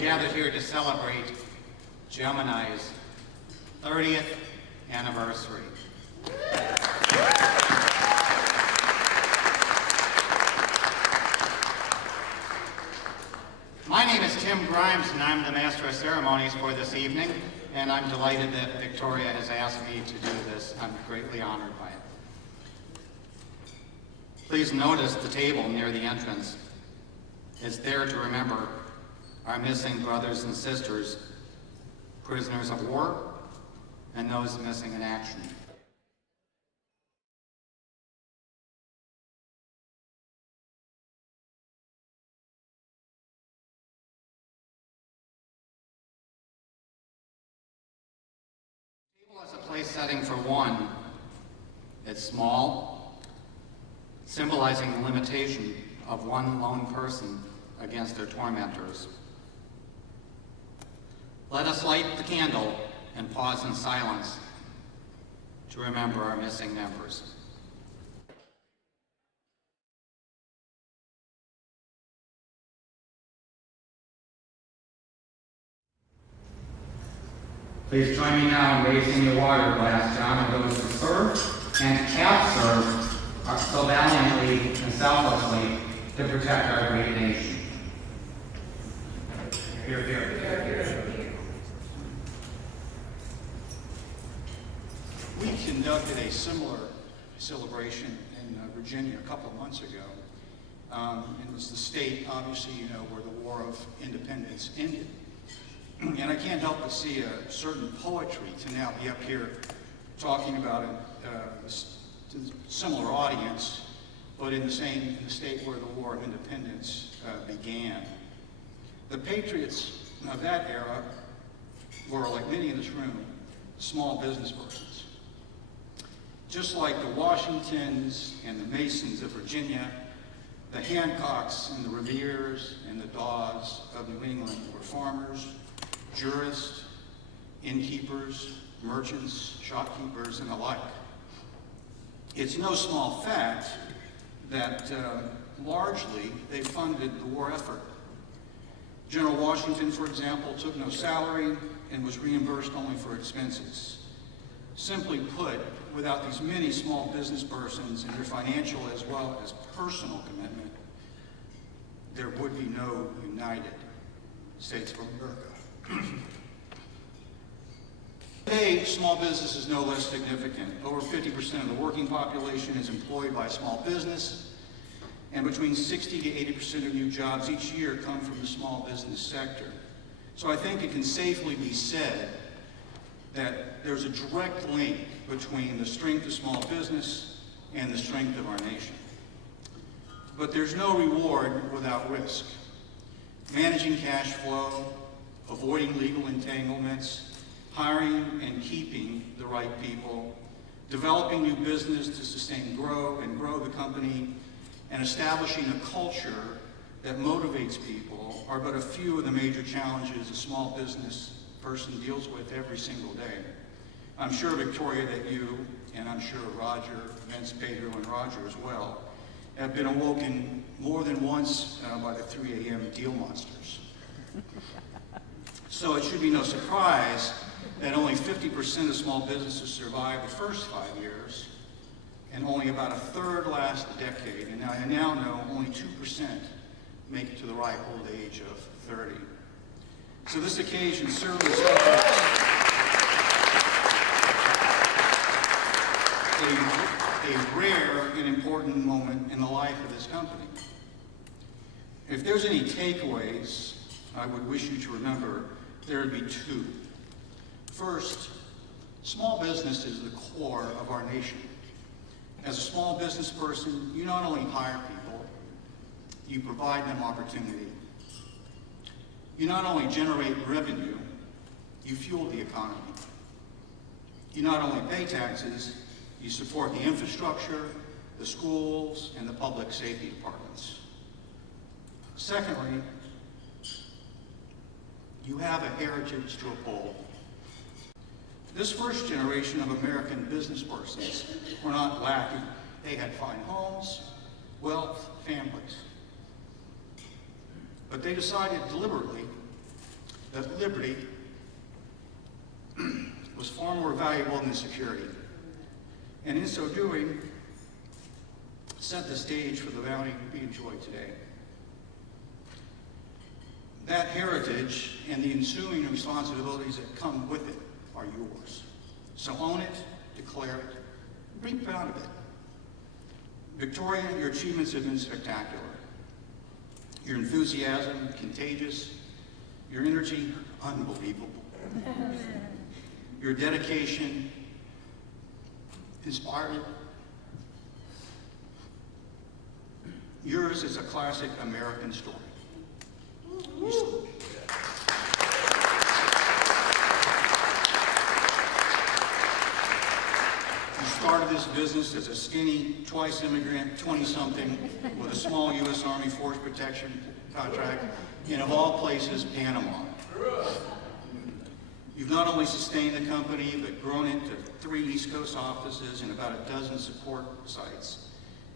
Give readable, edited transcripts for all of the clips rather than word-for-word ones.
gathered here to celebrate Gemini's 30th anniversary. My name is Tim Grimes, and I'm the Master of Ceremonies for this evening, and I'm delighted that Victoria has asked me to do this. I'm greatly honored by it. Please notice the table near the entrance. It's there to remember our missing brothers and sisters, prisoners of war, and those missing in action. As a place setting for one, it's small, symbolizing the limitation of one lone person against their tormentors. Let us light the candle and pause in silence to remember our missing members. Please join me now in raising the water glass to honor those who served and have served so valiantly and selflessly to protect our great nation. Hear, hear. We conducted a similar celebration in Virginia a couple of months ago. It was the state, obviously, where the War of Independence ended. And I can't help but see a certain poetry to now be up here talking about a similar audience, but in the state where the War of Independence began. The patriots of that era were, like many in this room, small business persons. Just like the Washingtons and the Masons of Virginia, the Hancocks and the Reveres and the Dawes of New England were farmers, jurists, innkeepers, merchants, shopkeepers, and the like. It's no small fact that largely they funded the war effort. General Washington, for example, took no salary and was reimbursed only for expenses. Simply put, without these many small business persons and their financial as well as personal commitment, there would be no United States of America. Today, small business is no less significant. Over 50% of the working population is employed by small business, and between 60 to 80% of new jobs each year come from the small business sector. So I think it can safely be said that there's a direct link between the strength of small business and the strength of our nation. But there's no reward without risk. Managing cash flow, avoiding legal entanglements, hiring and keeping the right people, developing new business to sustain and grow the company, and establishing a culture that motivates people are but a few of the major challenges a small business person deals with every single day. I'm sure, Victoria, that you, and I'm sure Roger, Vince, Pedro, and Roger as well, have been awoken more than once by the 3 a.m. deal monsters. So it should be no surprise that only 50% of small businesses survive the first 5 years, and only about a third last a decade. And I now know only 2% make it to the ripe old age of 30. So this occasion certainly celebrates a rare and important moment in the life of this company. If there's any takeaways I would wish you to remember, there would be two. First, small business is the core of our nation. As a small business person, you not only hire people, you provide them opportunity. You not only generate revenue, you fuel the economy. You not only pay taxes, you support the infrastructure, the schools, and the public safety departments. Secondly, you have a heritage to uphold. This first generation of American business persons were not lacking. They had fine homes, wealth, families. But they decided deliberately that liberty was far more valuable than security, and in so doing, set the stage for the bounty we enjoy today. That heritage and the ensuing responsibilities that come with it are yours. So own it, declare it, be proud of it. Victoria, your achievements have been spectacular. Your enthusiasm, contagious. Your energy, unbelievable. Your dedication, inspiring. Yours is a classic American story. You started this business as a skinny, twice immigrant, 20-something with a small U.S. Army Force Protection contract in, of all places, Panama. You've not only sustained the company, but grown it to 3 East Coast offices and about a dozen support sites.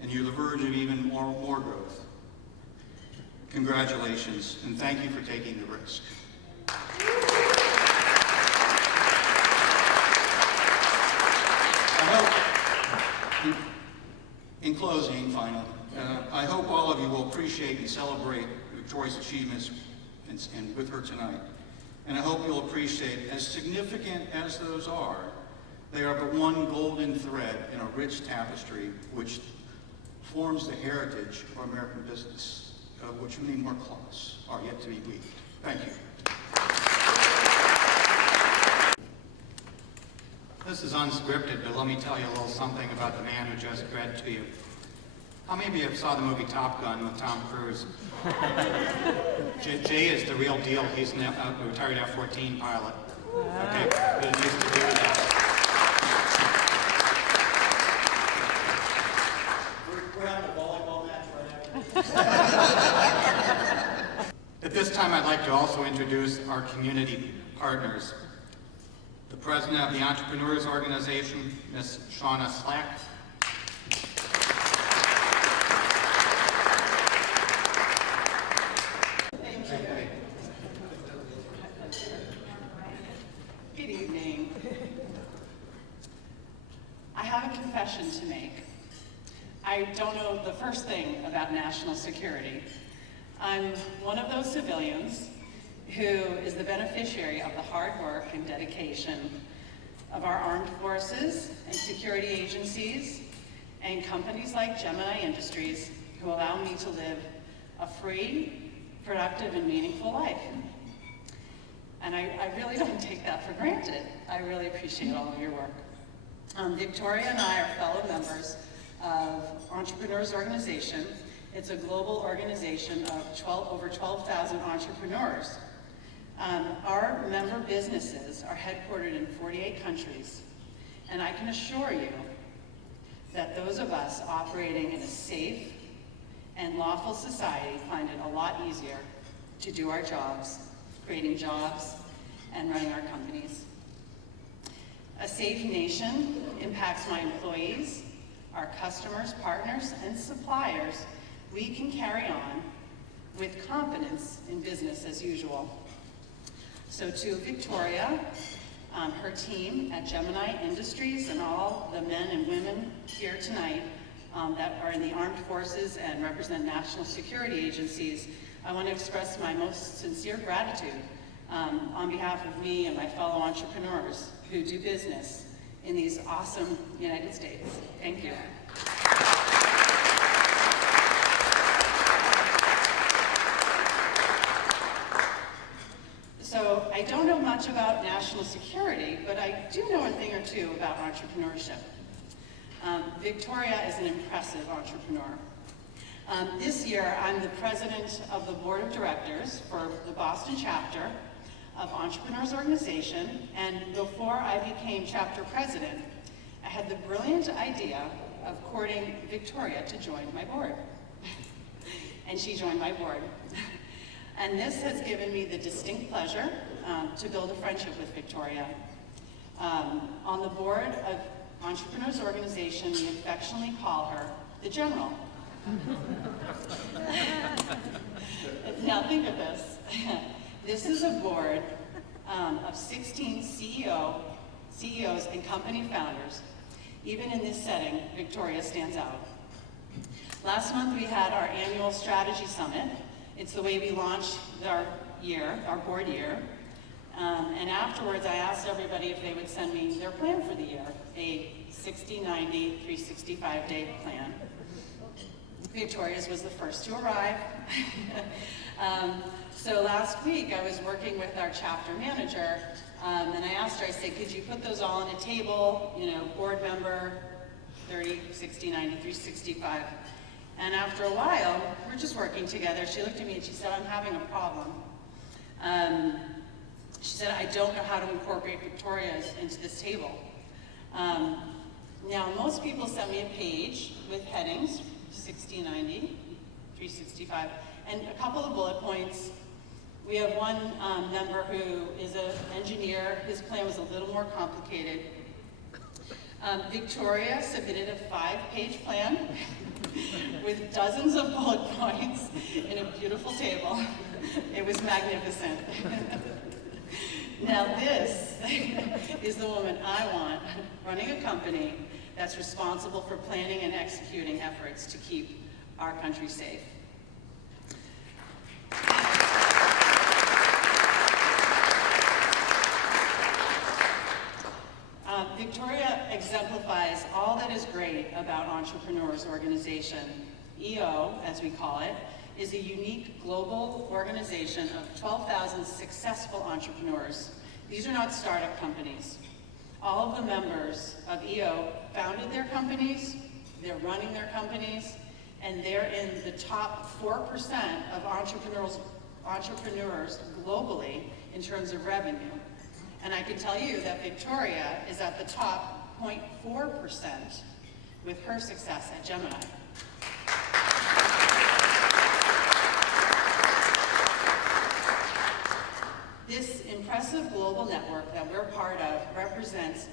And you're the verge of even more growth. Congratulations, and thank you for taking the risk. In closing, finally, I hope all of you will appreciate and celebrate Victoria's achievements and with her tonight. And I hope you'll appreciate, as significant as those are, they are but one golden thread in a rich tapestry which forms the heritage of American business, of which many more cloths are yet to be weaved. Thank you. This is unscripted, but let me tell you a little something about the man who just read to you. How many of you saw the movie Top Gun with Tom Cruise? Jay is the real deal. He's a retired F-14 pilot. Okay, but it used to do that. We're having a volleyball match right after. At this time, I'd like to also introduce our community partners. The president of the Entrepreneurs Organization, Ms. Shauna Slack. Thank you. Good evening. I have a confession to make. I don't know the first thing about national security. I'm one of those civilians who is the beneficiary of the hard work and dedication of our armed forces and security agencies and companies like Gemini Industries who allow me to live a free, productive, and meaningful life. And I really don't take that for granted. I really appreciate all of your work. Victoria and I are fellow members of Entrepreneurs Organization. It's a global organization of over 12,000 entrepreneurs. Our member businesses are headquartered in 48 countries, and I can assure you that those of us operating in a safe and lawful society find it a lot easier to do our jobs, creating jobs and running our companies. A safe nation impacts my employees, our customers, partners, and suppliers. We can carry on with confidence in business as usual. So to Victoria, her team at Gemini Industries, and all the men and women here tonight that are in the armed forces and represent national security agencies, I want to express my most sincere gratitude on behalf of me and my fellow entrepreneurs who do business in these awesome United States. Thank you. So I don't know much about national security, but I do know a thing or two about entrepreneurship. Victoria is an impressive entrepreneur. This year, I'm the president of the board of directors for the Boston chapter of Entrepreneurs Organization, and before I became chapter president, I had the brilliant idea of courting Victoria to join my board. And she joined my board. And this has given me the distinct pleasure to build a friendship with Victoria. On the board of Entrepreneurs Organization, we affectionately call her the General. Now think of this. This is a board of 16 CEOs and company founders. Even in this setting, Victoria stands out. Last month we had our annual strategy summit. It's the way we launched our board year. And afterwards I asked everybody if they would send me their plan for the year, a 60, 90, 365-day plan. Victoria's was the first to arrive. So last week I was working with our chapter manager, and I asked her, I said, could you put those all on a table, board member, 30, 60, 90, 365. And after a while, we're just working together. She looked at me and she said, I'm having a problem. She said, I don't know how to incorporate Victoria's into this table. Now, most people send me a page with headings, 60, 90, 365, and a couple of bullet points. We have one member who is an engineer. His plan was a little more complicated. Victoria submitted a 5-page plan with dozens of bullet points in a beautiful table. It was magnificent. Now this is the woman I want running a company that's responsible for planning and executing efforts to keep our country safe. Victoria exemplifies all that is great about Entrepreneurs Organization. EO, as we call it, is a unique global organization of 12,000 successful entrepreneurs. These are not startup companies. All of the members of EO founded their companies, they're running their companies, and they're in the top 4% of entrepreneurs globally in terms of revenue. And I can tell you that Victoria is at the top 0.4% with her success at Gemini. This impressive global network that we're part of represents,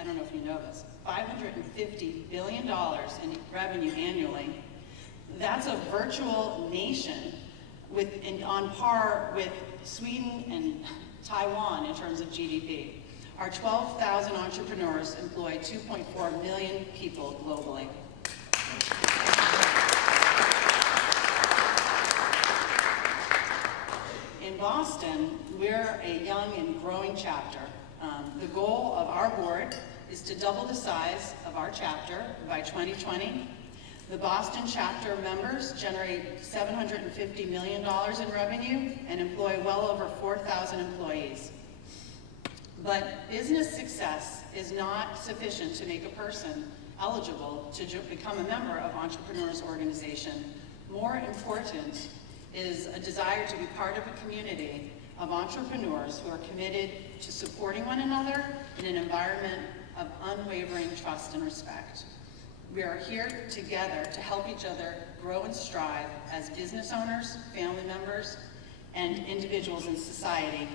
I don't know if you know this, $550 billion in revenue annually. That's a virtual nation on par with Sweden and Taiwan in terms of GDP. Our 12,000 entrepreneurs employ 2.4 million people globally. In Boston, we're a young and growing chapter. The goal of our board is to double the size of our chapter by 2020. The Boston chapter members generate $750 million in revenue and employ well over 4,000 employees. But business success is not sufficient to make a person eligible to become a member of Entrepreneurs Organization. More important is a desire to be part of a community of entrepreneurs who are committed to supporting one another in an environment of unwavering trust and respect. We are here together to help each other grow and strive as business owners, family members, and individuals in society.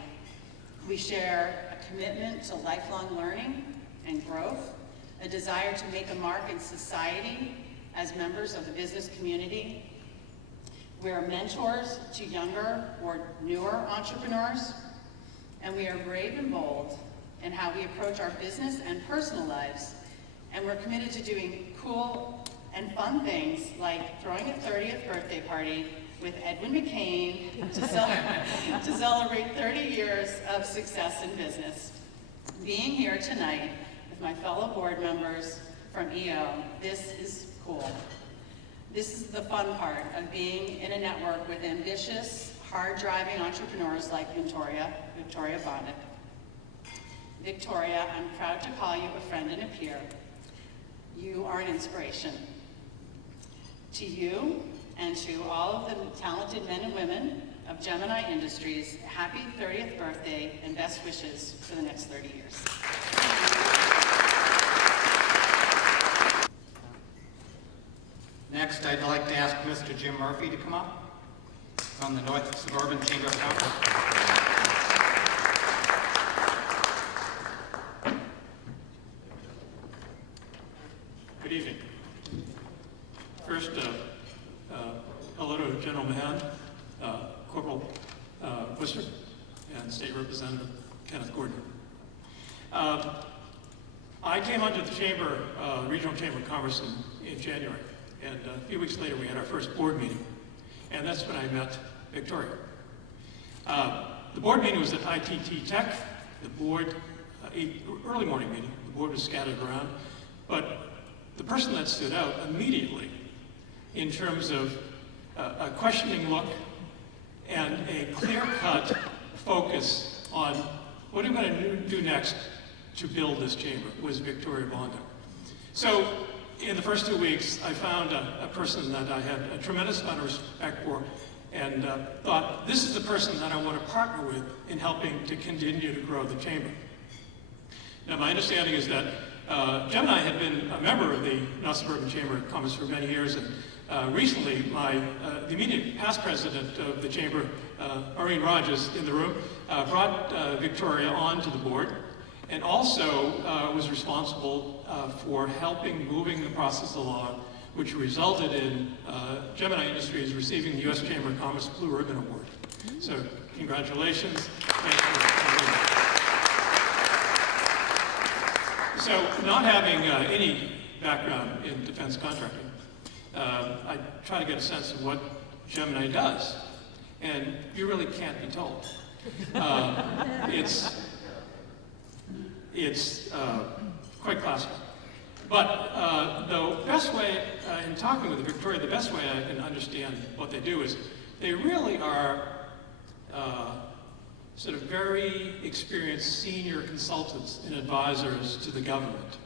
We share a commitment to lifelong learning and growth, a desire to make a mark in society as members of the business community. We are mentors to younger or newer entrepreneurs, and we are brave and bold in how we approach our business and personal lives. And we're committed to doing cool and fun things like throwing a 30th birthday party with Edwin McCain to celebrate 30 years of success in business. Being here tonight with my fellow board members from EO, this is cool. This is the fun part of being in a network with ambitious, hard-driving entrepreneurs like Victoria Bondic. Victoria, I'm proud to call you a friend and a peer. You are an inspiration. To you and to all of the talented men and women of Gemini Industries, happy 30th birthday and best wishes for the next 30 years. Next, I'd like to ask Mr. Jim Murphy to come up from the North Suburban Chamber of Commerce. Good evening. First, hello to General Mahan, Corporal Worcester, and State Representative Kenneth Gordon. I came onto the Chamber, Regional Chamber of Commerce in January, and a few weeks later we had our first board meeting, and that's when I met Victoria. The board meeting was at ITT Tech. The board, early morning meeting, the board was scattered around, but the person that stood out immediately in terms of a questioning look and a clear-cut focus on what are we going to do next to build this chamber was Victoria Bondo. So in the first 2 weeks, I found a person that I had a tremendous amount of respect for and thought, this is the person that I want to partner with in helping to continue to grow the chamber. Now, my understanding is that Gemini had been a member of the North Suburban Chamber of Commerce for many years, and recently the immediate past president of the chamber, Maureen Rogers, in the room, brought Victoria onto the board, and also was responsible for helping moving the process along, which resulted in Gemini Industries receiving the U.S. Chamber of Commerce Blue Ribbon Award. So congratulations. Thank you. So not having any background in defense contracting, I try to get a sense of what Gemini does, and you really can't be told. It's quite classical. But the best way, in talking with Victoria, the best way I can understand what they do is they really are sort of very experienced senior consultants and advisors to the government.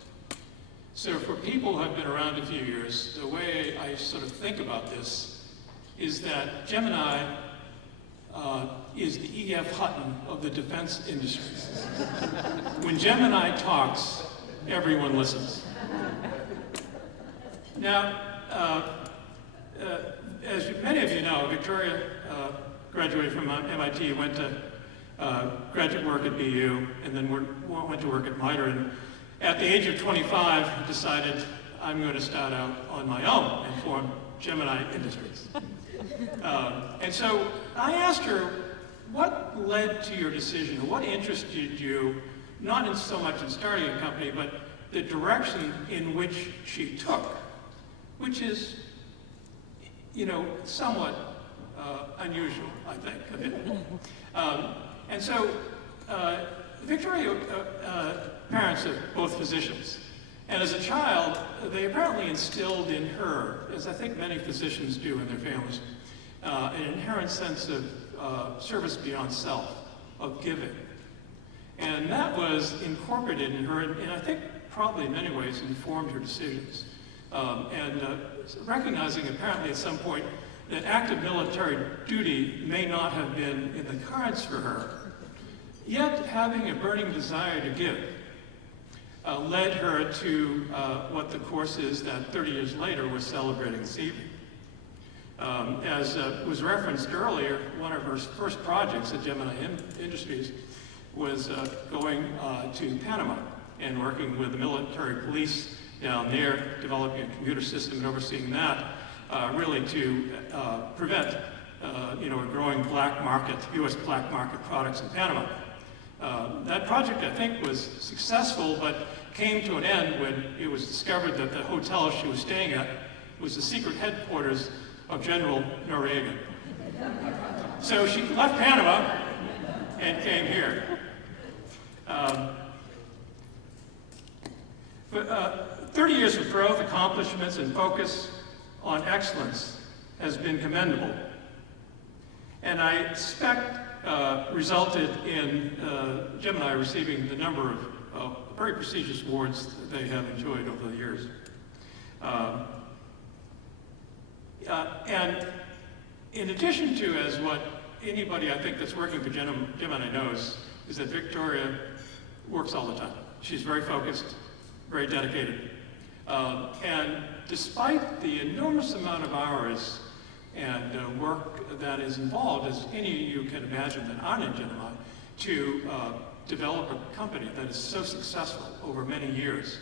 So for people who have been around a few years, the way I sort of think about this is that Gemini is the E.F. Hutton of the defense industry. When Gemini talks, everyone listens. Now, as many of you know, Victoria graduated from MIT, went to graduate work at BU, and then went to work at MITRE, and at the age of 25, decided I'm going to start out on my own and form Gemini Industries. And so I asked her, what led to your decision? What interested you, not in so much in starting a company, but the direction in which she took, which is, you know, somewhat unusual, I think, a bit. And so Victoria, parents are both physicians. And as a child, they apparently instilled in her, as I think many physicians do in their families, an inherent sense of service beyond self, of giving. And that was incorporated in her, and I think probably in many ways informed her decisions. Recognizing apparently at some point that active military duty may not have been in the cards for her, yet having a burning desire to give led her to what the course is that 30 years later we're celebrating this evening. As was referenced earlier, one of her first projects at Gemini Industries was going to Panama and working with the military police down there, developing a computer system and overseeing that, really to prevent a growing black market, U.S. black market products in Panama. That project, I think, was successful, but came to an end when it was discovered that the hotel she was staying at was the secret headquarters of General Noriega. So she left Panama and came here. But 30 years of growth, accomplishments, and focus on excellence has been commendable. And I expect resulted in Gemini receiving the number of very prestigious awards that they have enjoyed over the years. And in addition to, as what anybody I think that's working for Gemini knows, is that Victoria works all the time. She's very focused, very dedicated. And despite the enormous amount of hours and work that is involved, as any of you can imagine that aren't in Gemini, to develop a company that is so successful over many years.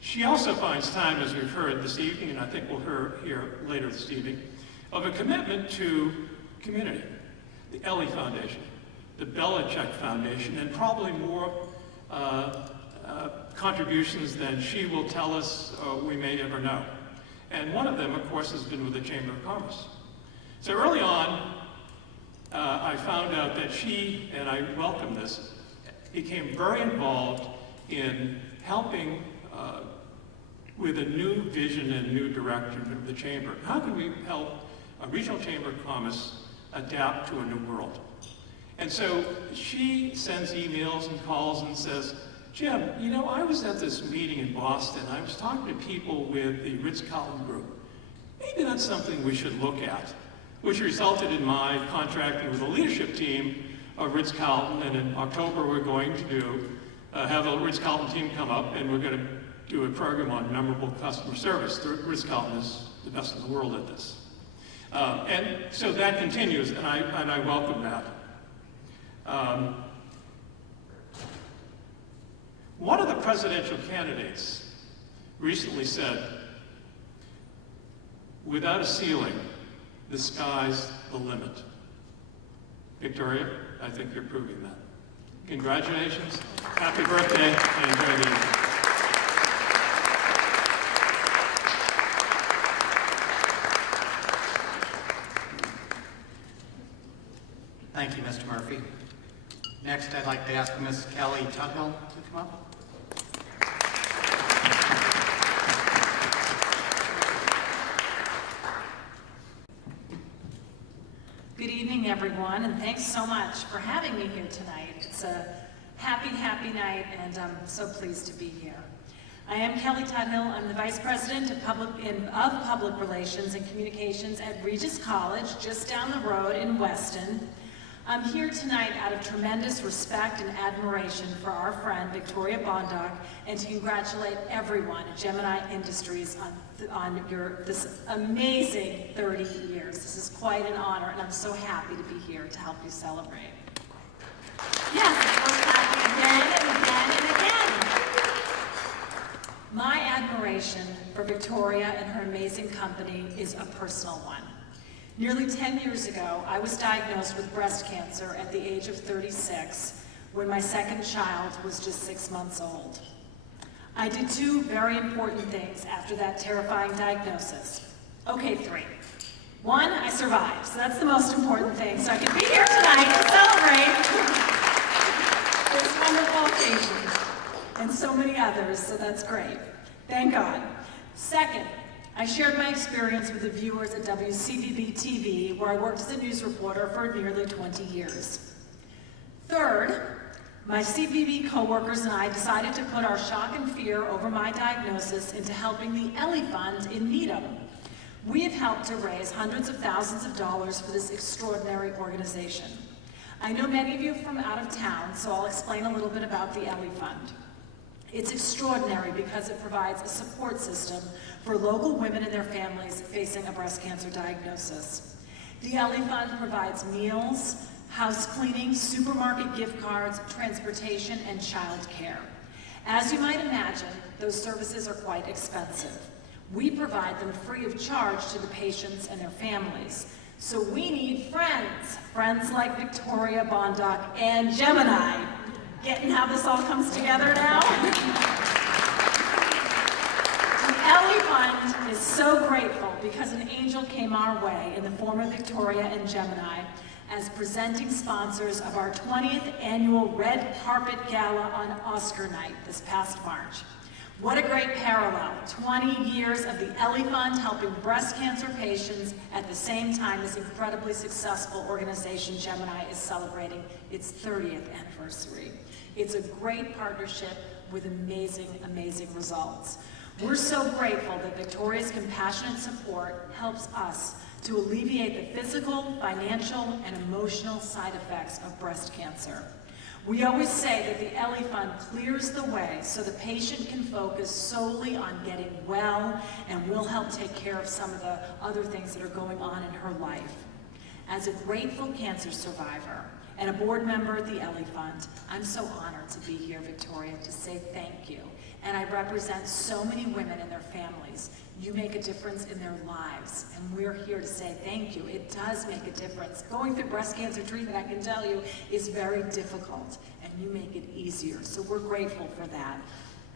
She also finds time, as we've heard this evening, and I think we'll hear later this evening, of a commitment to community, the Kelley Foundation. the Belichick Foundation, and probably more contributions than she will tell us we may ever know. And one of them, of course, has been with the Chamber of Commerce. So early on, I found out that she, and I welcome this, became very involved in helping with a new vision and new direction of the Chamber. How can we help a regional Chamber of Commerce adapt to a new world? And so she sends emails and calls and says, Jim, you know, I was at this meeting in Boston. I was talking to people with the Ritz-Carlton Group. Maybe that's something we should look at, which resulted in my contracting with the leadership team of Ritz-Carlton. And in October, we're going to have a Ritz-Carlton team come up, and we're going to do a program on memorable customer service. The Ritz-Carlton is the best in the world at this. And so that continues, and I welcome that. One of the presidential candidates recently said, without a ceiling, the sky's the limit. Victoria, I think you're proving that. Congratulations, happy birthday, and enjoy the evening. Thank you, Mr. Murphy. Next, I'd like to ask Ms. Kelley Tuthill to come up. Good evening, everyone, and thanks so much for having me here tonight. It's a happy, happy night, and I'm so pleased to be here. I am Kelley Tuthill. I'm the Vice President of Public Relations and Communications at Regis College, just down the road in Weston. I'm here tonight out of tremendous respect and admiration for our friend Victoria Bondoc, and to congratulate everyone at Gemini Industries on this amazing 30 years. This is quite an honor, and I'm so happy to be here to help you celebrate. Yes, we're clapping again and again and again. My admiration for Victoria and her amazing company is a personal one. Nearly 10 years ago, I was diagnosed with breast cancer at the age of 36, when my second child was just 6 months old. I did two very important things after that terrifying diagnosis. Okay, three. One, I survived, so that's the most important thing, so I can be here tonight to celebrate this wonderful occasion, and so many others, so that's great. Thank God. Second, I shared my experience with the viewers at WCVB-TV, where I worked as a news reporter for nearly 20 years. Third, my CVB coworkers and I decided to put our shock and fear over my diagnosis into helping the Ellie Fund in Needham. We have helped to raise hundreds of thousands of dollars for this extraordinary organization. I know many of you from out of town, so I'll explain a little bit about the Ellie Fund. It's extraordinary because it provides a support system for local women and their families facing a breast cancer diagnosis. The Ellie Fund provides meals, house cleaning, supermarket gift cards, transportation, and child care. As you might imagine, those services are quite expensive. We provide them free of charge to the patients and their families. So we need friends like Victoria Bondoc and Gemini. Getting how this all comes together now? The Ellie Fund is so grateful because an angel came our way in the form of Victoria and Gemini as presenting sponsors of our 20th annual Red Carpet Gala on Oscar night this past March. What a great parallel, 20 years of the Ellie Fund helping breast cancer patients at the same time this incredibly successful organization Gemini is celebrating its 30th anniversary. It's a great partnership with amazing, amazing results. We're so grateful that Victoria's compassionate support helps us to alleviate the physical, financial, and emotional side effects of breast cancer. We always say that the Ellie Fund clears the way so the patient can focus solely on getting well, and we'll help take care of some of the other things that are going on in her life. As a grateful cancer survivor and a board member at the Ellie Fund, I'm so honored to be here, Victoria, to say thank you. And I represent so many women and their families. You make a difference in their lives, and we're here to say thank you. It does make a difference. Going through breast cancer treatment, I can tell you, is very difficult, and you make it easier, so we're grateful for that.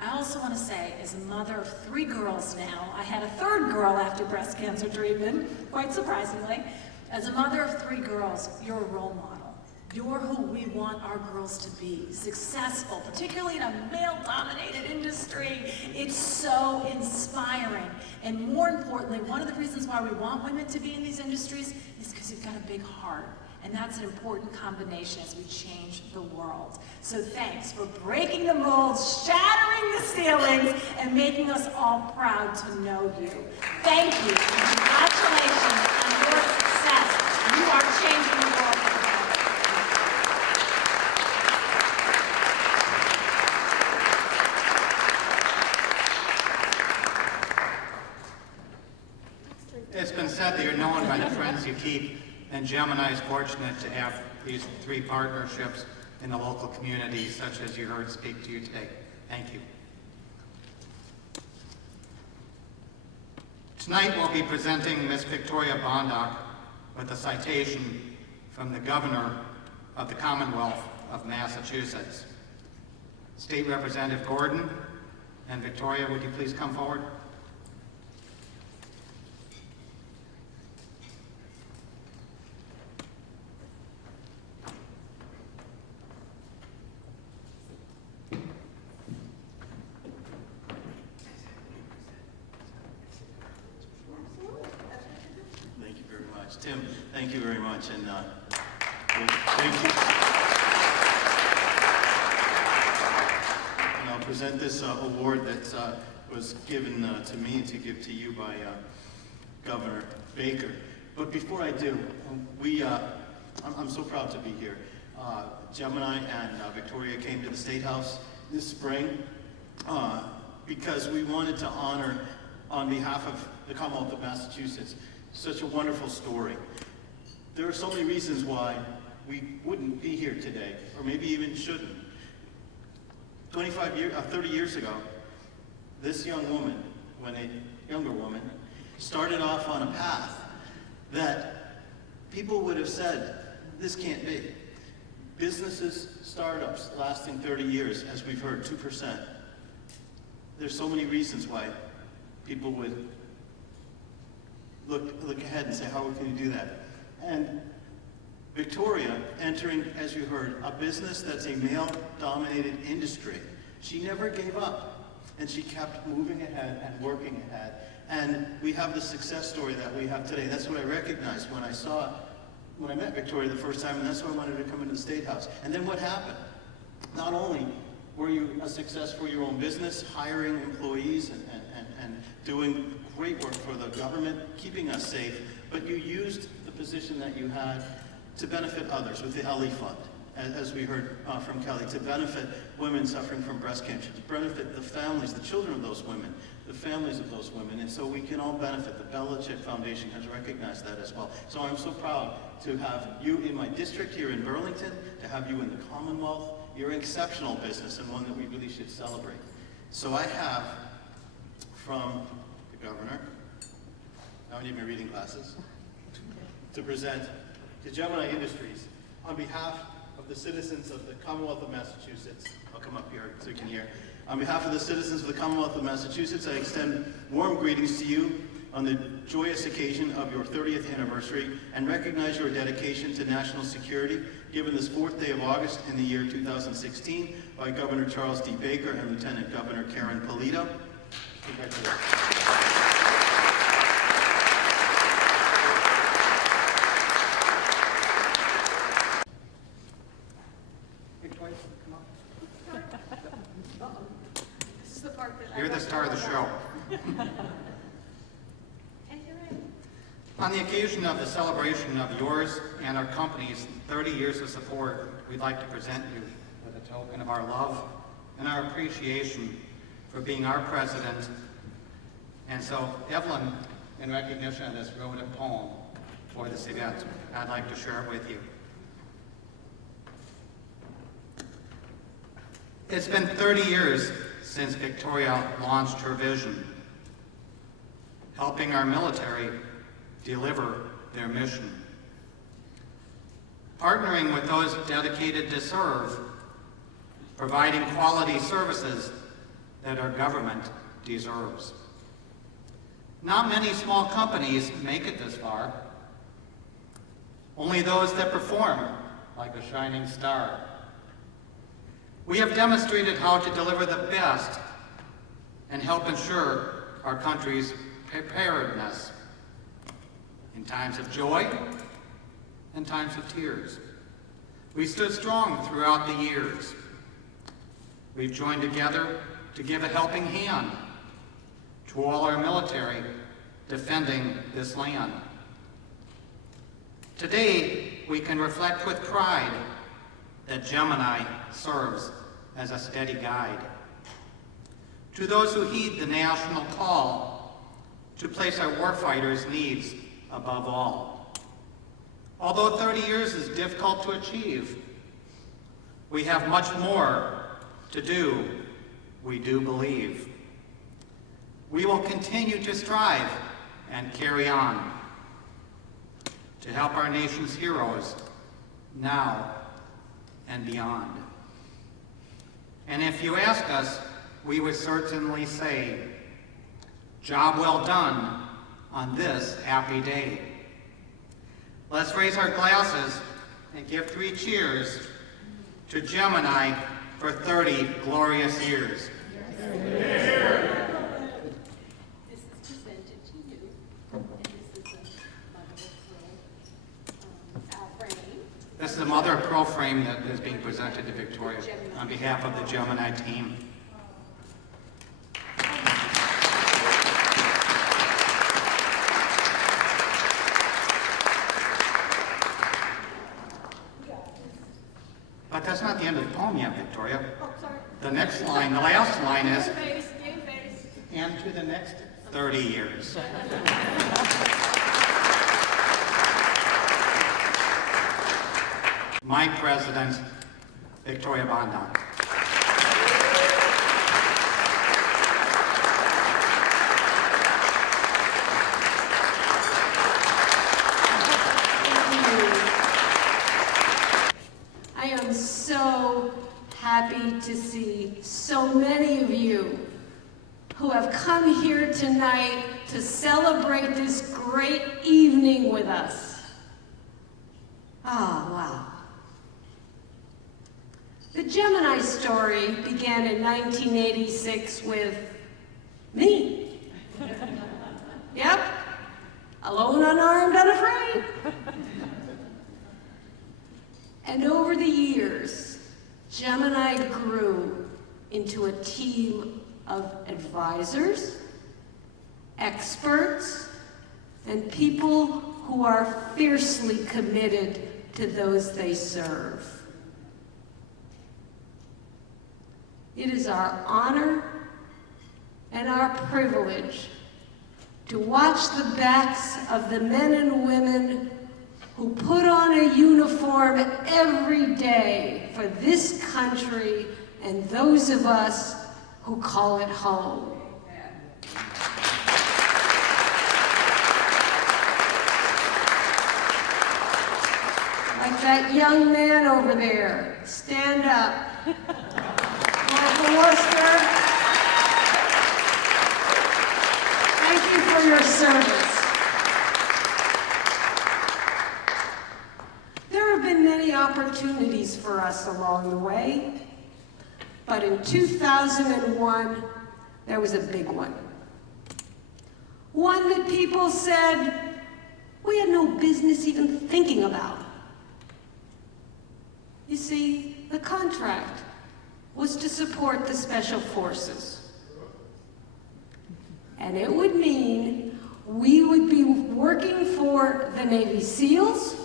I also want to say, as a mother of 3 girls now, I had a 3rd girl after breast cancer treatment, quite surprisingly. As a mother of 3 girls, you're a role model. You're who we want our girls to be, successful, particularly in a male-dominated industry. It's so inspiring. And more importantly, one of the reasons why we want women to be in these industries is because you've got a big heart. And that's an important combination as we change the world. So thanks for breaking the molds, shattering the ceilings, and making us all proud to know you. Thank you, and congratulations on your success. You are changing the world. It's been said that you're known by the friends you keep, and Gemini is fortunate to have these 3 partnerships in the local community, such as you heard speak to you today. Thank you. Tonight we'll be presenting Miss Victoria Bondock with a citation from the Governor of the Commonwealth of Massachusetts. State Representative Gordon and Victoria, would you please come forward? Tim, thank you very much, and thank you. And I'll present this award that was given to me to give to you by Governor Baker. But before I do, I'm so proud to be here. Gemini and Victoria came to the State House this spring because we wanted to honor, on behalf of the Commonwealth of Massachusetts, such a wonderful story. There are so many reasons why we wouldn't be here today, or maybe even shouldn't. 30 years ago, this young woman, when a younger woman, started off on a path that people would have said, this can't be. Businesses, startups lasting 30 years, as we've heard, 2%. There's so many reasons why people would look ahead and say, how can you do that? And Victoria, entering, as you heard, a business that's a male-dominated industry, she never gave up, and she kept moving ahead and working ahead. And we have the success story that we have today. That's what I recognized when I met Victoria the first time, and that's why I wanted to come into the State House. And then what happened? Not only were you a success for your own business, hiring employees and doing great work for the government, keeping us safe, but you used the position that you had to benefit others with the LE Fund, as we heard from Kelley, to benefit women suffering from breast cancer, to benefit the families, the children of those women, the families of those women, and so we can all benefit. The Belichick Foundation has recognized that as well. So I'm so proud to have you in my district here in Burlington, to have you in the Commonwealth. You're an exceptional business and one that we really should celebrate. So I have from the Governor, I need my reading glasses, to present to Gemini Industries on behalf of the citizens of the Commonwealth of Massachusetts. I'll come up here so you can hear. On behalf of the citizens of the Commonwealth of Massachusetts, I extend warm greetings to you on the joyous occasion of your 30th anniversary and recognize your dedication to national security given this 4th day of August in the year 2016 by Governor Charles D. Baker and Lieutenant Governor Karen Polito. Congratulations. You're the star of the show. On the occasion of the celebration of yours and our company's 30 years of support, we'd like to present you with a token of our love and our appreciation for being our president. And so Evelyn, in recognition of this, wrote a poem for this event. I'd like to share it with you. It's been 30 years since Victoria launched her vision. helping our military deliver their mission. Partnering with those dedicated to serve, providing quality services that our government deserves. Not many small companies make it this far. Only those that perform like a shining star. We have demonstrated how to deliver the best and help ensure our country's preparedness in times of joy and times of tears. We stood strong throughout the years. We've joined together to give a helping hand to all our military defending this land. Today, we can reflect with pride that Gemini serves as a steady guide. To those who heed the national call to place our warfighters' needs above all. Although 30 years is difficult to achieve, we have much more to do, we do believe. We will continue to strive and carry on to help our nation's heroes now and beyond. And if you ask us, we would certainly say, job well done on this happy day. Let's raise our glasses and give 3 cheers to Gemini for 30 glorious years. This is presented to you, and this is a mother of pearl frame. This is a mother of pearl frame that is being presented to Victoria on behalf of the Gemini team. But that's not the end of the poem yet, Victoria. Oh, sorry. The next line, the last line is, New face. and to the next 30 years. My president, Victoria Bondoc. I am so happy to see so many of you who have come here tonight to celebrate this great evening with us. Oh, wow. The Gemini Story began in 1986 with me. Yep, alone, unarmed, unafraid. And over the years, Gemini grew into a team of advisors, experts, and people who are fiercely committed to those they serve. It is our honor and our privilege to watch the backs of the men and women who put on a uniform every day for this country and those of us who call it home. Like that young man over there. Stand up. Michael Worcester, thank you for your service. There have been many opportunities for us along the way, but in 2001, there was a big one. One that people said we had no business even thinking about. You see, the contract was to support the Special Forces. And it would mean we would be working for the Navy SEALs,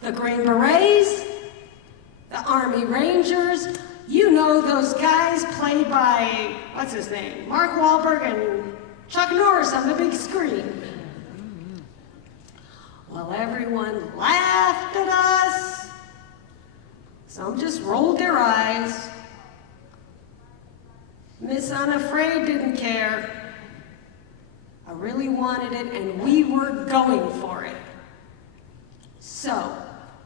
the Green Berets, the Army Rangers, you know those guys played by, what's his name, Mark Wahlberg and Chuck Norris on the big screen. Well, everyone laughed at us. Some just rolled their eyes. Miss Unafraid didn't care. A really wanted it, and we were going for it. So,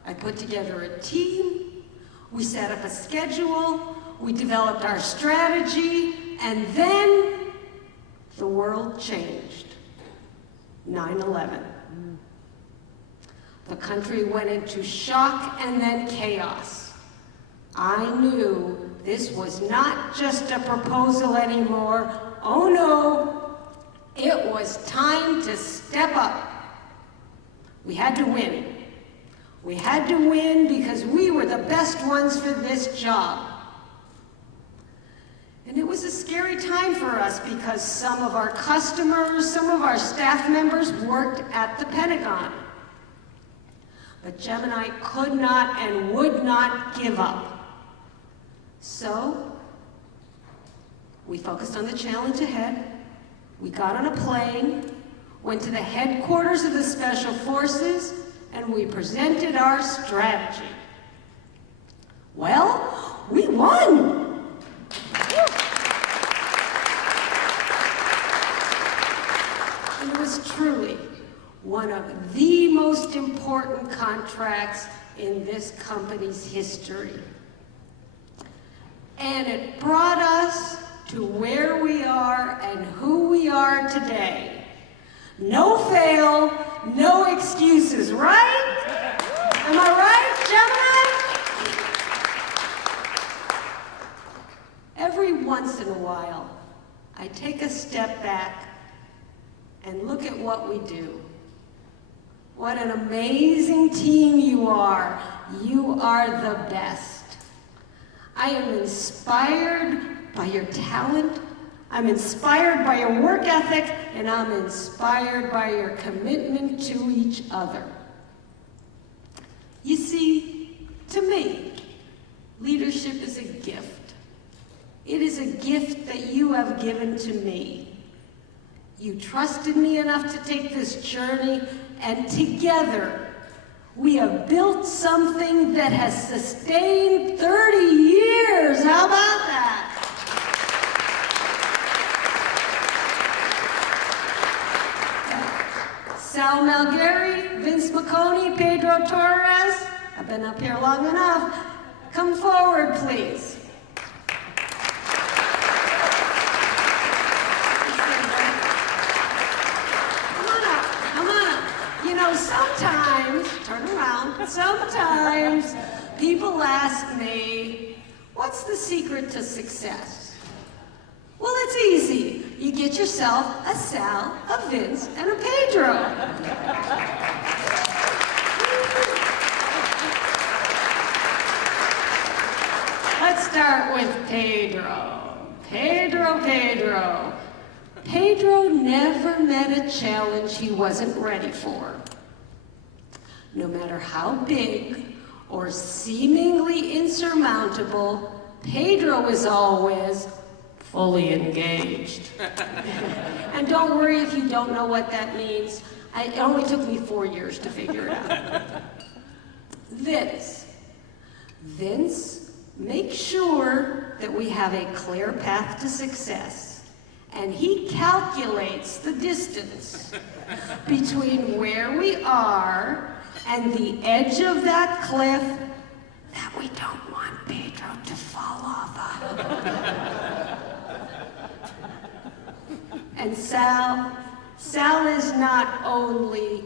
I put together a team, we set up a schedule, we developed our strategy, and then the world changed. 9/11. The country went into shock and then chaos. I knew this was not just a proposal anymore. Oh no, it was time to step up. We had to win. We had to win because we were the best ones for this job. And it was a scary time for us because some of our customers, some of our staff members worked at the Pentagon. But Gemini could not and would not give up. So, we focused on the challenge ahead. We got on a plane, went to the headquarters of the Special Forces, and we presented our strategy. Well, we won! And it was truly one of the most important contracts in this company's history. And it brought us to where we are and who we are today. No fail, no excuses, right? Am I right, Gemini? Every once in a while, I take a step back and look at what we do. What an amazing team you are. You are the best. I am inspired by your talent. I'm inspired by your work ethic, and I'm inspired by your commitment to each other. You see, to me, leadership is a gift. It is a gift that you have given to me. You trusted me enough to take this journey, and together, we have built something that has sustained 30 years. How about that? Sal Malgary, Vince McConey, Pedro Torres. I've been up here long enough. Come forward, please. Sometimes, turn around, sometimes people ask me, what's the secret to success? Well, it's easy. You get yourself a Sal, a Vince, and a Pedro. Let's start with Pedro. Pedro. Pedro never met a challenge he wasn't ready for. No matter how big or seemingly insurmountable, Pedro is always fully engaged. And don't worry if you don't know what that means. It only took me 4 years to figure it out. Vince makes sure that we have a clear path to success. And he calculates the distance between where we are and the edge of that cliff that we don't want Pedro to fall off of. And Sal is not only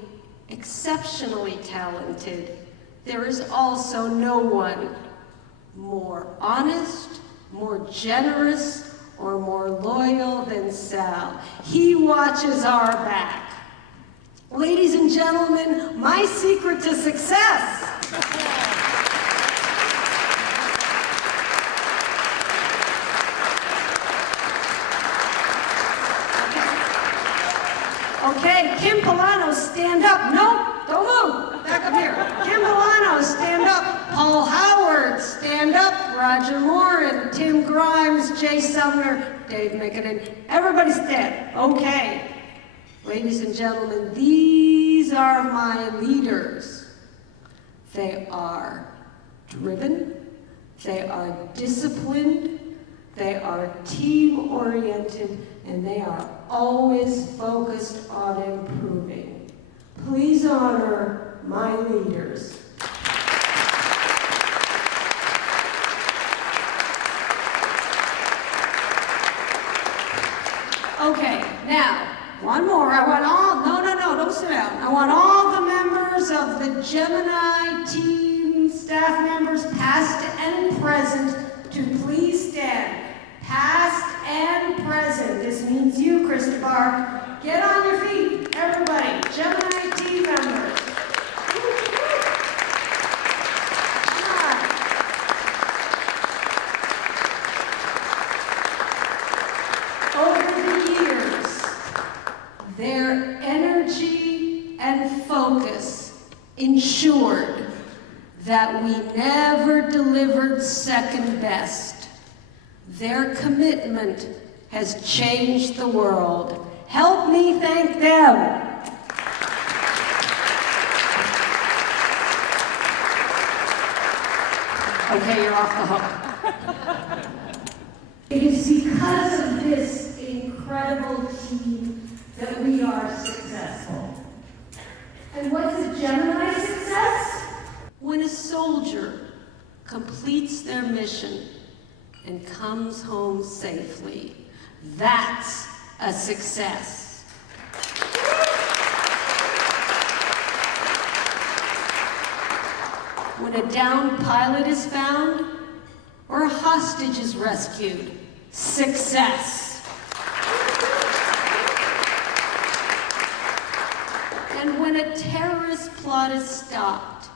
exceptionally talented, there is also no one more honest, more generous, or more loyal than Sal. He watches our back. Ladies and gentlemen, my secret to success. Okay, Kim Polano, stand up. No, don't move. Back up here. Kim Polano, stand up. Paul Howard, stand up. Roger Moore and Tim Grimes, Jay Sumner, Dave McKinnon. Everybody stand. Okay. Ladies and gentlemen, these are my leaders. They are driven. They are disciplined. They are team-oriented, and they are always focused on improving. Please honor my leaders. Okay, now, one more. I want all, no, don't sit down. I want all the members of the Gemini team, staff members, past and present, to please stand. Past and present. This means you, Christopher. Get on your feet, everybody. Gemini team members. Over the years, their energy and focus ensured that we never delivered second best. Their commitment has changed the world. Help me thank them. Okay, you're off the hook. It is because of this incredible team that we are successful. And what is a Gemini success? When a soldier completes their mission and comes home safely, that's a success. When a downed pilot is found or a hostage is rescued, success. And when a terrorist plot is stopped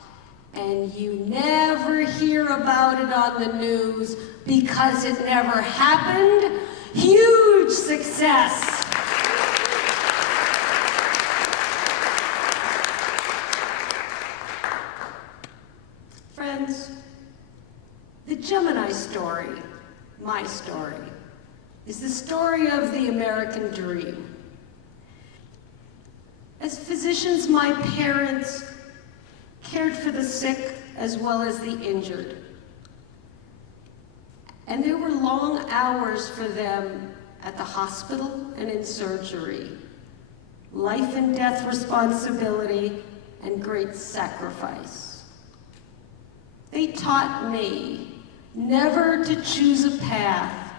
and you never hear about it on the news because it never happened, huge success. Friends, the Gemini story, my story, is the story of the American dream. As physicians, my parents cared for the sick as well as the injured. And there were long hours for them at the hospital and in surgery, life and death responsibility, and great sacrifice. They taught me never to choose a path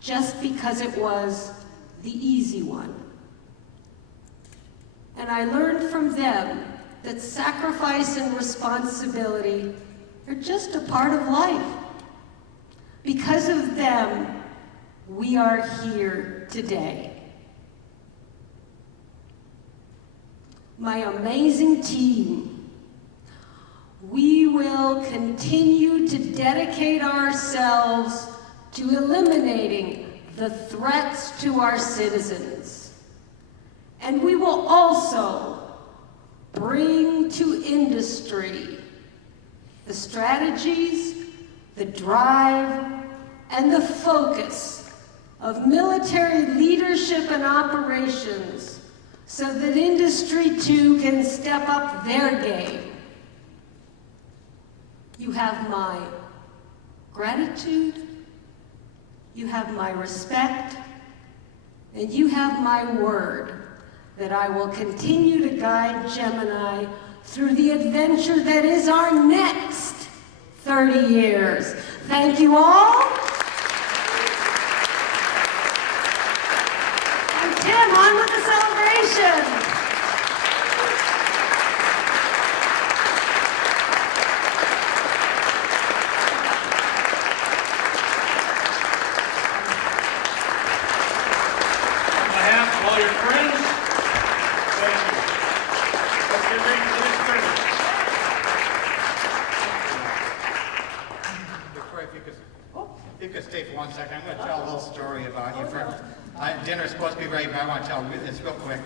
just because it was the easy one. And I learned from them that sacrifice and responsibility are just a part of life. Because of them, we are here today. My amazing team, we will continue to dedicate ourselves to eliminating the threats to our citizens. And we will also bring to industry the strategies, the drive, and the focus of military leadership and operations so that industry too can step up their game. You have my gratitude, you have my respect, and you have my word that I will continue to guide Gemini through the adventure that is our next 30 years. Thank you all. And Tim, on with the celebration. On behalf of all your friends, thank you. Let's get ready for this finish. Victoria, if you could stay for 1 second, I'm going to tell a little story about you. Dinner's supposed to be ready, but I want to tell this real quick.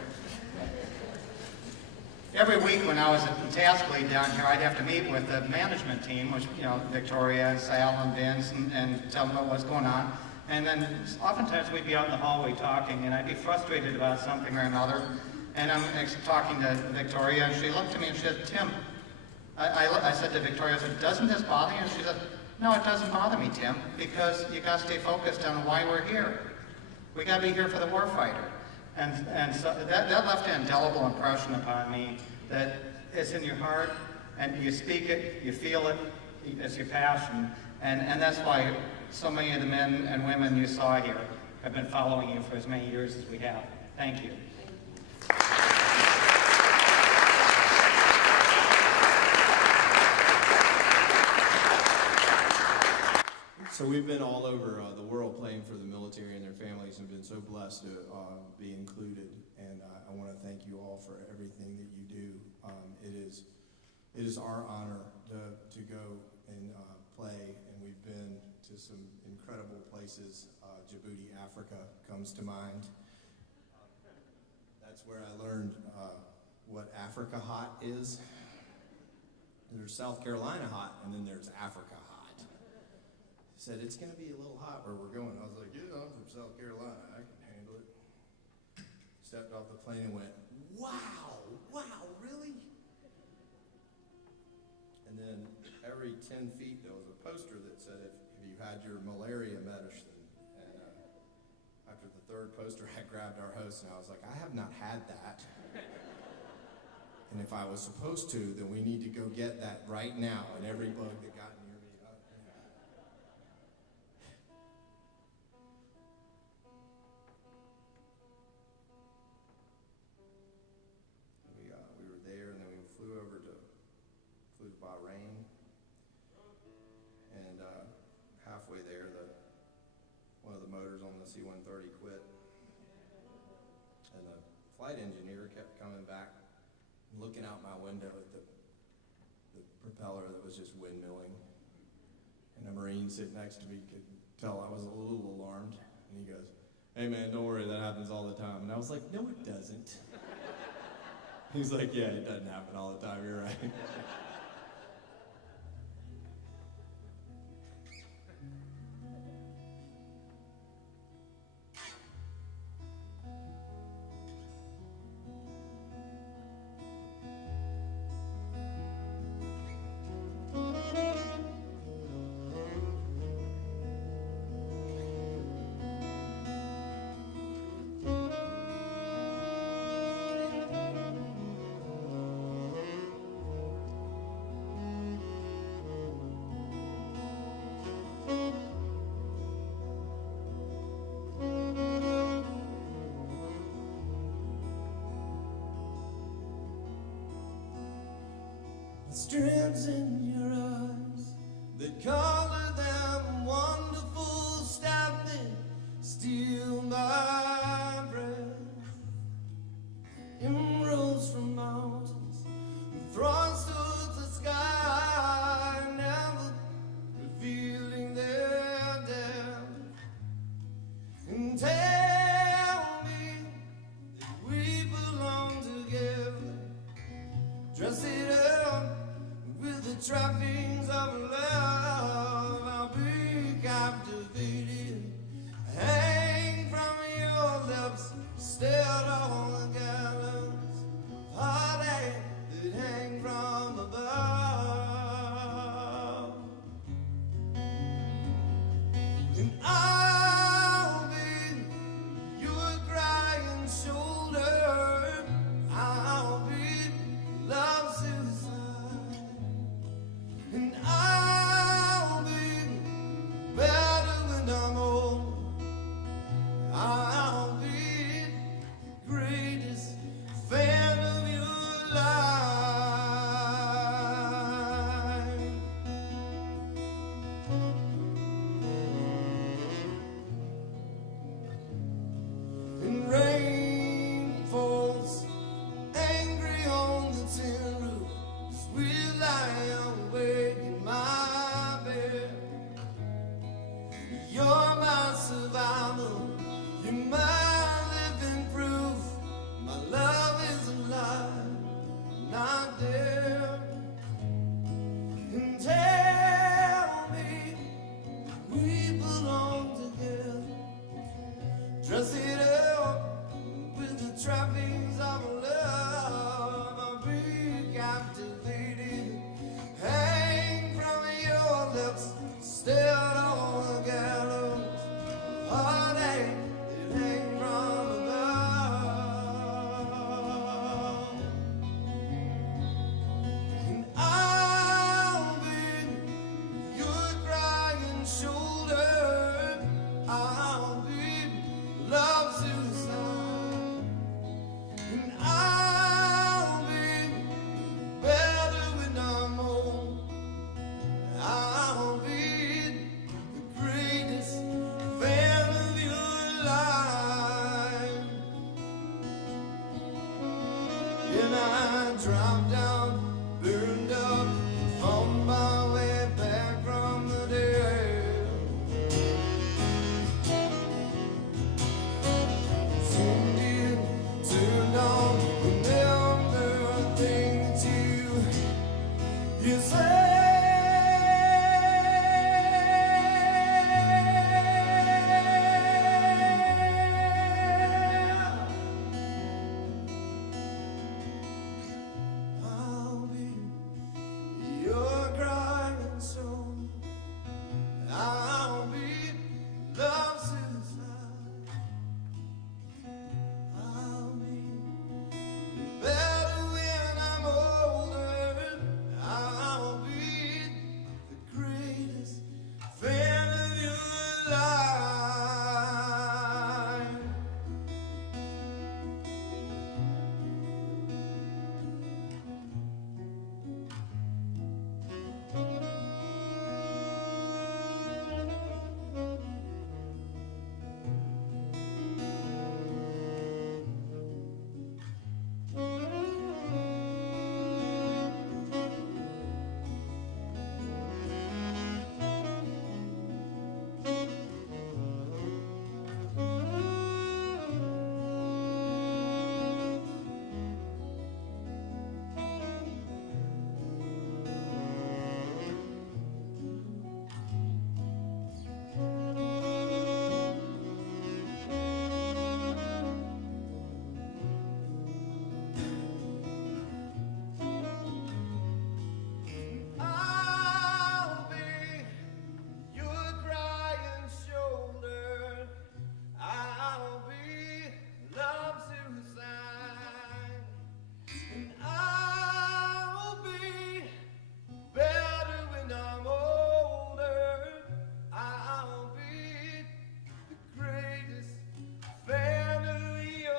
Every week when I was at task lead down here, I'd have to meet with the management team, which, you know, Victoria and Sal and Vince, and tell them what's going on. And then oftentimes we'd be out in the hallway talking, and I'd be frustrated about something or another. And I'm talking to Victoria, and she looked at me and she said, Tim, I said to Victoria, I said, doesn't this bother you? And she said, No, it doesn't bother me, Tim, because you gotta stay focused on why we're here. We gotta be here for the warfighter. And so that left an indelible impression upon me that it's in your heart, and you speak it, you feel it, it's your passion. And that's why so many of the men and women you saw here have been following you for as many years as we have. Thank you. So we've been all over the world playing for the military and their families and been so blessed to be included. And I want to thank you all for everything that you do. It is our honor to go and play, and we've been to some incredible places. Djibouti, Africa comes to mind. That's where I learned what Africa hot is. There's South Carolina hot, and then there's Africa hot. He said, it's going to be a little hot where we're going. I was like, yeah, I'm from South Carolina. I can handle it. Stepped off the plane and went, wow, really? And then every 10 feet there was a poster that said, if you had your malaria medicine. And after the third poster, I grabbed our host and I was like, I have not had that. And if I was supposed to, then we need to go get that right now. And every bug that got near me. We were there, and then we flew to Bahrain. And halfway there, one of the motors on the C-130 quit. And the flight engineer kept coming back, looking out my window at the propeller that was just windmilling. And a Marine sitting next to me could tell I was a little alarmed. And he goes, hey man, don't worry, that happens all the time. And I was like, no it doesn't. He's like, yeah, it doesn't happen all the time, you're right. Strands in your eyes that color them wonderful, stabbing, steal my breath. Emeralds from mountains, thrones towards the sky, never revealing their depth. And tell me that we belong together, dress it up with the trappings of love. I'll be captivated, hang from your lips, stared on the gallows, heartache that hang from above. And I'll be your crying shoulder, I'll be love's suicide. And I'll be better when I'm old. I'll be the greatest fan of your life. And rain falls angry on the tin roof as we lie awake in my bed. You're my survival, you're my living proof. My love is alive, not dead. And tell me we belong together, dress it up with the trappings of love. I'll be captivated, hang from your lips, Then I dropped down, burned up, found my way back from the dead. Soon did, turned on, remember a thing that you said. I'll be your crying soul. I'll be love's inside. I'll be better when I'm older. I'll be the greatest fan of your life. I'll be your crying shoulder. I'll be love's who sang. And I'll be better when I'm older. I'll be the greatest fan of yours.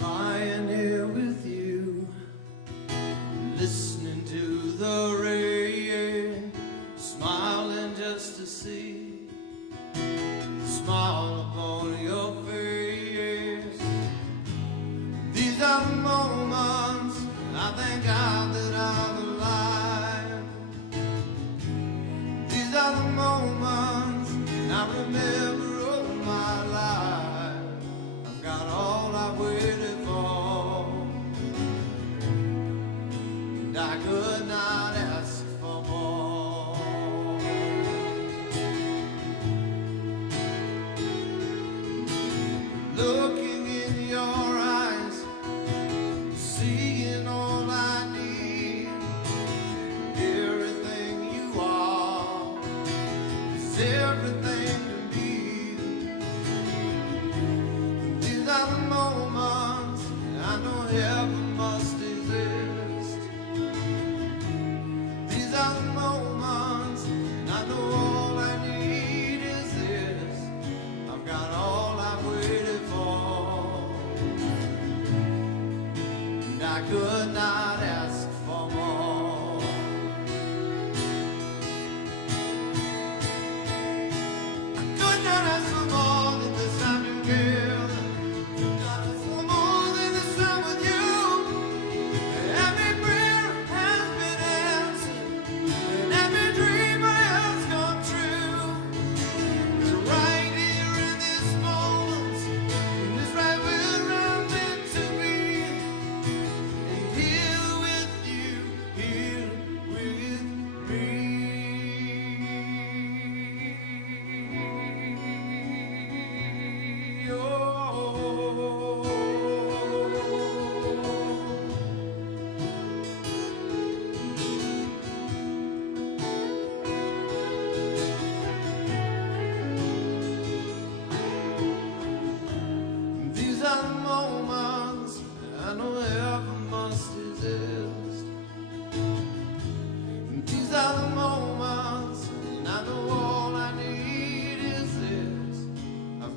Lying here with you, listening to the rain, smiling just to see the smile upon your face. These are the moments I thank God that I'm alive. These are the moments I remember all my life. I've got all I waited for, and I could not ask for more.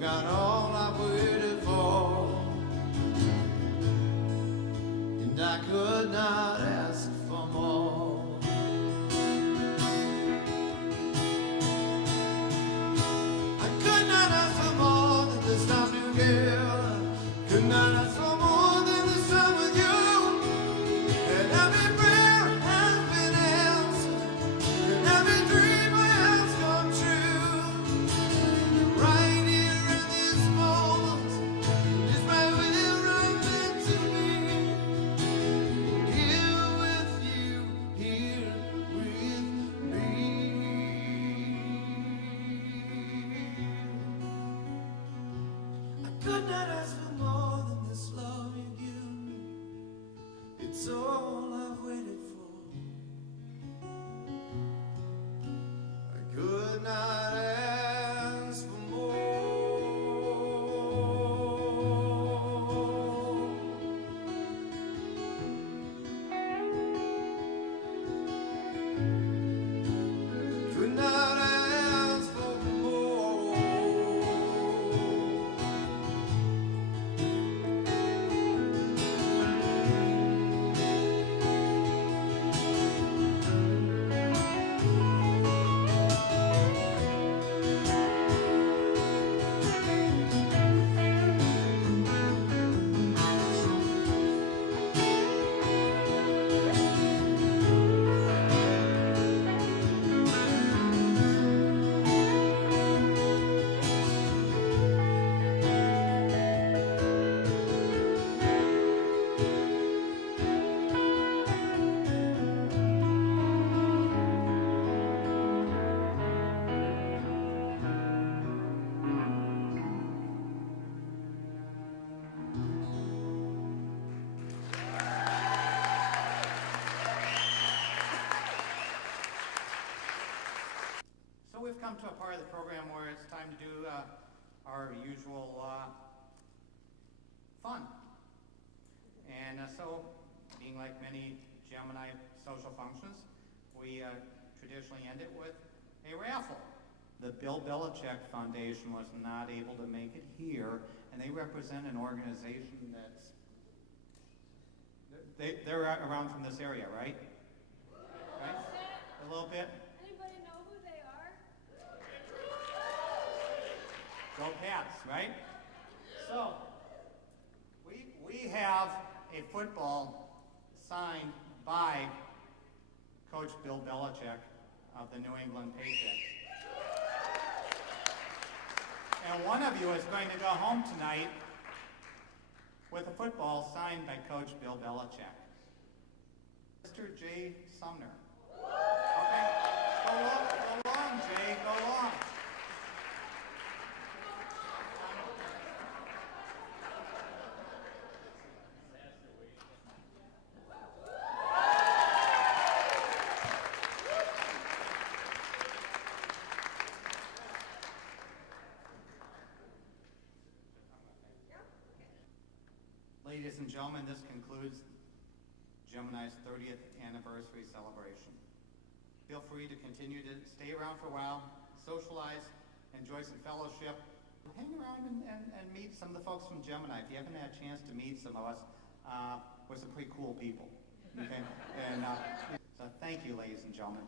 got all I waited for, and I could not ask for more. I could not ask for more than this time together. Could not ask for more than this time with you. And every prayer has been answered, and every dream has come true. Right here in this moment is right where I'm meant to be. Here with you, here with me. I could not ask for more than this love you give me. It's all I've waited for. I could not ask for more. Could not ask for more. So we've come to a part of the program where it's time to do our usual fun. And so, being like many Gemini social functions, we traditionally end it with a raffle. The Bill Belichick Foundation was not able to make it here, and they represent an organization that's, they're around from this area, right? Right? A little bit? Anybody know who they are? Go Pats, right? So, we have a football signed by Coach Bill Belichick of the New England Patriots. And one of you is going to go home tonight with a football signed by Coach Bill Belichick. Mr. Jay Sumner. Okay, go along, Jay, go along. Ladies and gentlemen, this concludes Gemini's 30th anniversary celebration. Feel free to continue to stay around for a while, socialize, enjoy some fellowship, hang around and meet some of the folks from Gemini. If you haven't had a chance to meet some of us, we're some pretty cool people. Okay? And so thank you, ladies and gentlemen.